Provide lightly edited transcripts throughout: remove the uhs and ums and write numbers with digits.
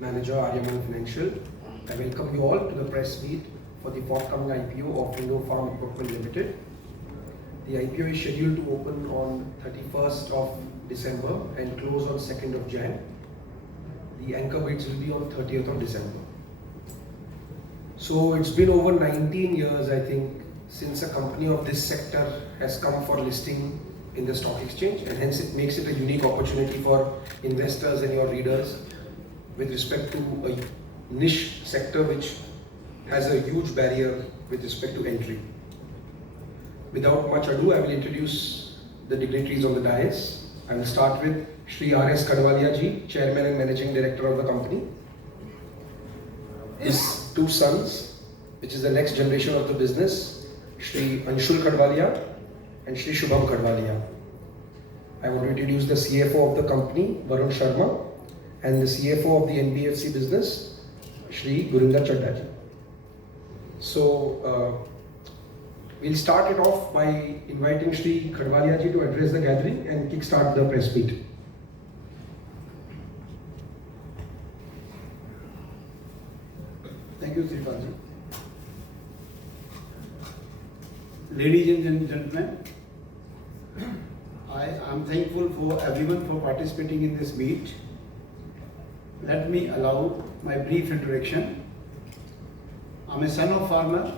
Manager Aryaman Financial. I welcome you all to the press meet for the forthcoming IPO of Indo-Farm Equipment Limited. The IPO is scheduled to open on 31st of December and close on 2nd of Jan. The anchor bids will be on 30th of December. So it's been over 19 years, I think, since a company of this sector has come for listing in the stock exchange, and hence it makes it a unique opportunity for investors and your readers with respect to a niche sector which has a huge barrier with respect to entry. Without much ado, I will introduce the dignitaries on the dais. I will start with Shri R.S. Kadwalia ji, Chairman and Managing Director of the company. His two sons, which is the next generation of the business, Shri Anshul Kadwalia and Shri Shubham Kadwalia. I want to introduce the CFO of the company, Varun Sharma, and the CFO of the NBFC business, Shri Gurinder Chadda ji. So, we'll start it off by inviting Shri Kadwalia ji to address the gathering and kickstart the press meet. Thank you, Sripal ji. Ladies and gentlemen, I am thankful for everyone for participating in this meet. Let me allow my brief introduction. I'm a son of farmer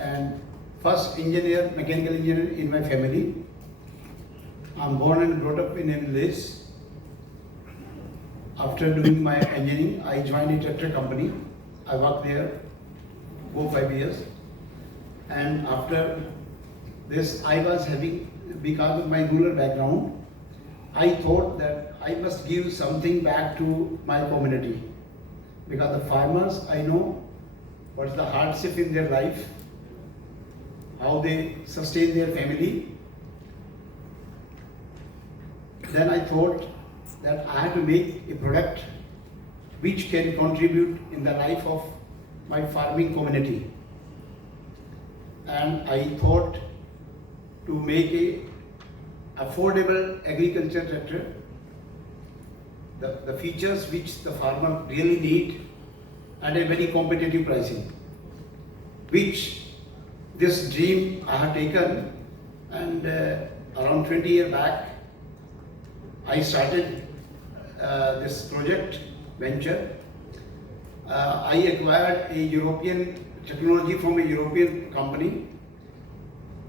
and first mechanical engineer in my family. I'm born and brought up in a village. After doing my engineering, I joined a tractor company. I worked there for 5 years. And after this, I was having, because of my rural background, I thought that I must give something back to my community. Because the farmers, I know what's the hardship in their life, how they sustain their family. Then I thought that I had to make a product which can contribute in the life of my farming community. And I thought to make a affordable agriculture tractor, the features which the farmer really need at a very competitive pricing, which this dream I have taken, and around 20 years back I started this project venture. I acquired a European technology from a European company,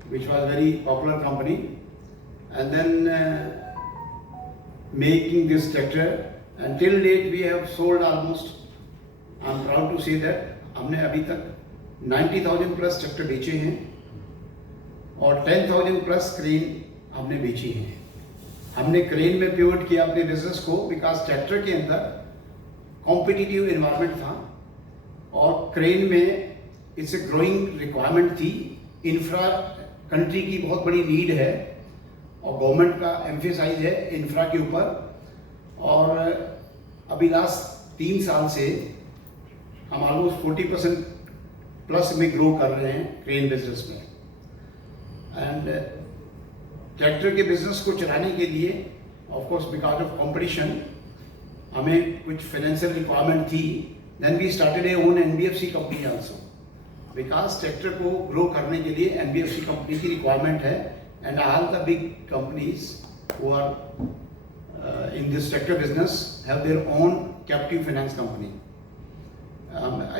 which was a very popular company, and then making this tractor. Until date we have sold almost, I'm proud to say that हमने अभी तक 90,000 plus tractor बेचे हैं और 10,000 plus crane हमने बेची हैं. हमने क्रेन में पिवट किया अपने बिजनेस को, बिकॉज ट्रैक्टर के अंदर कॉम्पिटिटिव एनवायरनमेंट था और क्रेन में इट्स ए ग्रोइंग रिक्वायरमेंट थी. इंफ्रा कंट्री की बहुत बड़ी नीड है और गवर्नमेंट का एम्फेसाइज है इंफ्रा के ऊपर. और अभी लास्ट 3 साल से हम ऑलमोस्ट 40% प्लस में ग्रो कर रहे हैं क्रेन बिजनेस में. एंड ट्रैक्टर के बिजनेस को चलाने के लिए of course because of competition हमें कुछ फाइनेंशियल रिक्वायरमेंट थी. Then we started a own NBFC company also, because tractor को ग्रो करने के लिए एनबीएफसी कंपनी की रिक्वायरमेंट है. And all the big companies who are in this tractor business have their own captive finance company.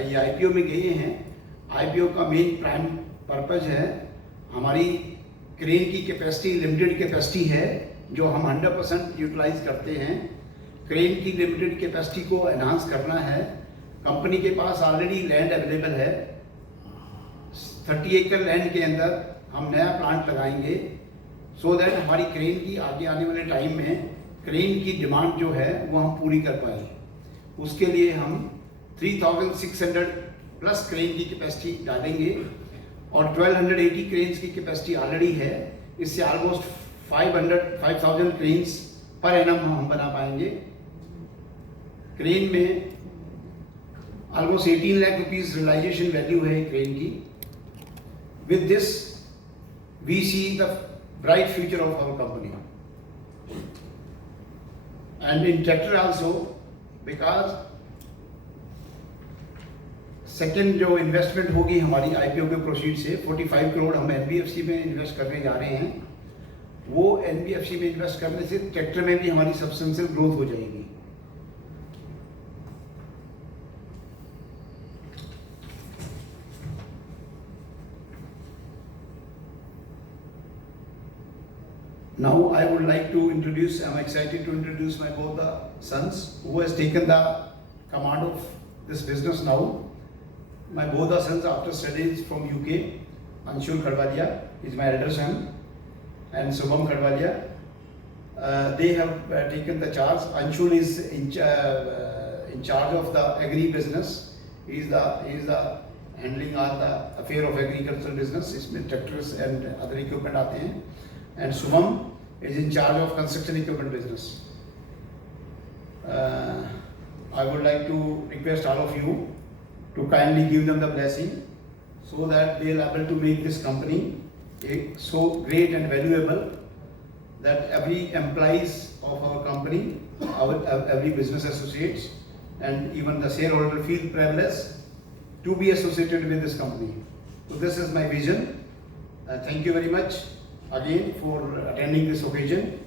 ये IPO में गए हैं. आईपीओ का मेन प्राइम पर्पज है, हमारी क्रेन की कैपेसिटी लिमिटेड कैपेसिटी है जो हम 100% यूटिलाइज करते हैं. क्रेन की लिमिटेड कैपेसिटी को एनहांस करना है. कंपनी के पास ऑलरेडी लैंड अवेलेबल है. 30 एकड़ लैंड के अंदर हम नया प्लांट लगाएंगे सो दैट हमारी क्रेन की आगे आने वाले टाइम में क्रेन की डिमांड जो है वो हम पूरी कर पाएँ. उसके लिए हम 3,600 प्लस क्रेन की कैपेसिटी डालेंगे और 1,280 क्रेन्स की कैपेसिटी ऑलरेडी है. इससे ऑलमोस्ट 5,000 क्रेन्स पर एनम हम बना पाएंगे. क्रेन में almost 18 lakh rupees realisation value है क्रेन की. With this we see the bright future of our company. and in tractor also, because second जो इन्वेस्टमेंट होगी हमारी आईपीओ के प्रोसीड से 45 करोड़ हम एनबीएफसी में इन्वेस्ट करने जा रहे हैं। वो एनबीएफसी में इन्वेस्ट करने से ट्रैक्टर में भी हमारी सब्सटेंशियल ग्रोथ हो जाएगी। Now I would like to introduce, I'm excited to introduce my both the sons who has taken the command of this business now. My both the sons after studies from UK, Anshul Khadwalia is my elder son and Subham Khadwalia. They have taken the charge. Anshul is in charge of the agri business. He is the handling all the affair of agricultural business. इसमें tractors and other equipment आते हैं. And Subham is in charge of construction equipment business. I would like to request all of you to kindly give them the blessing so that they are able to make this company so great and valuable that every employees of our company, every business associates and even the shareholder feel privileged to be associated with this company. So this is my vision. Thank you very much again for attending this occasion.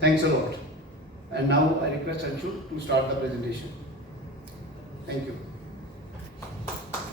Thanks a lot. And now I request Anshul to start the presentation. Thank you.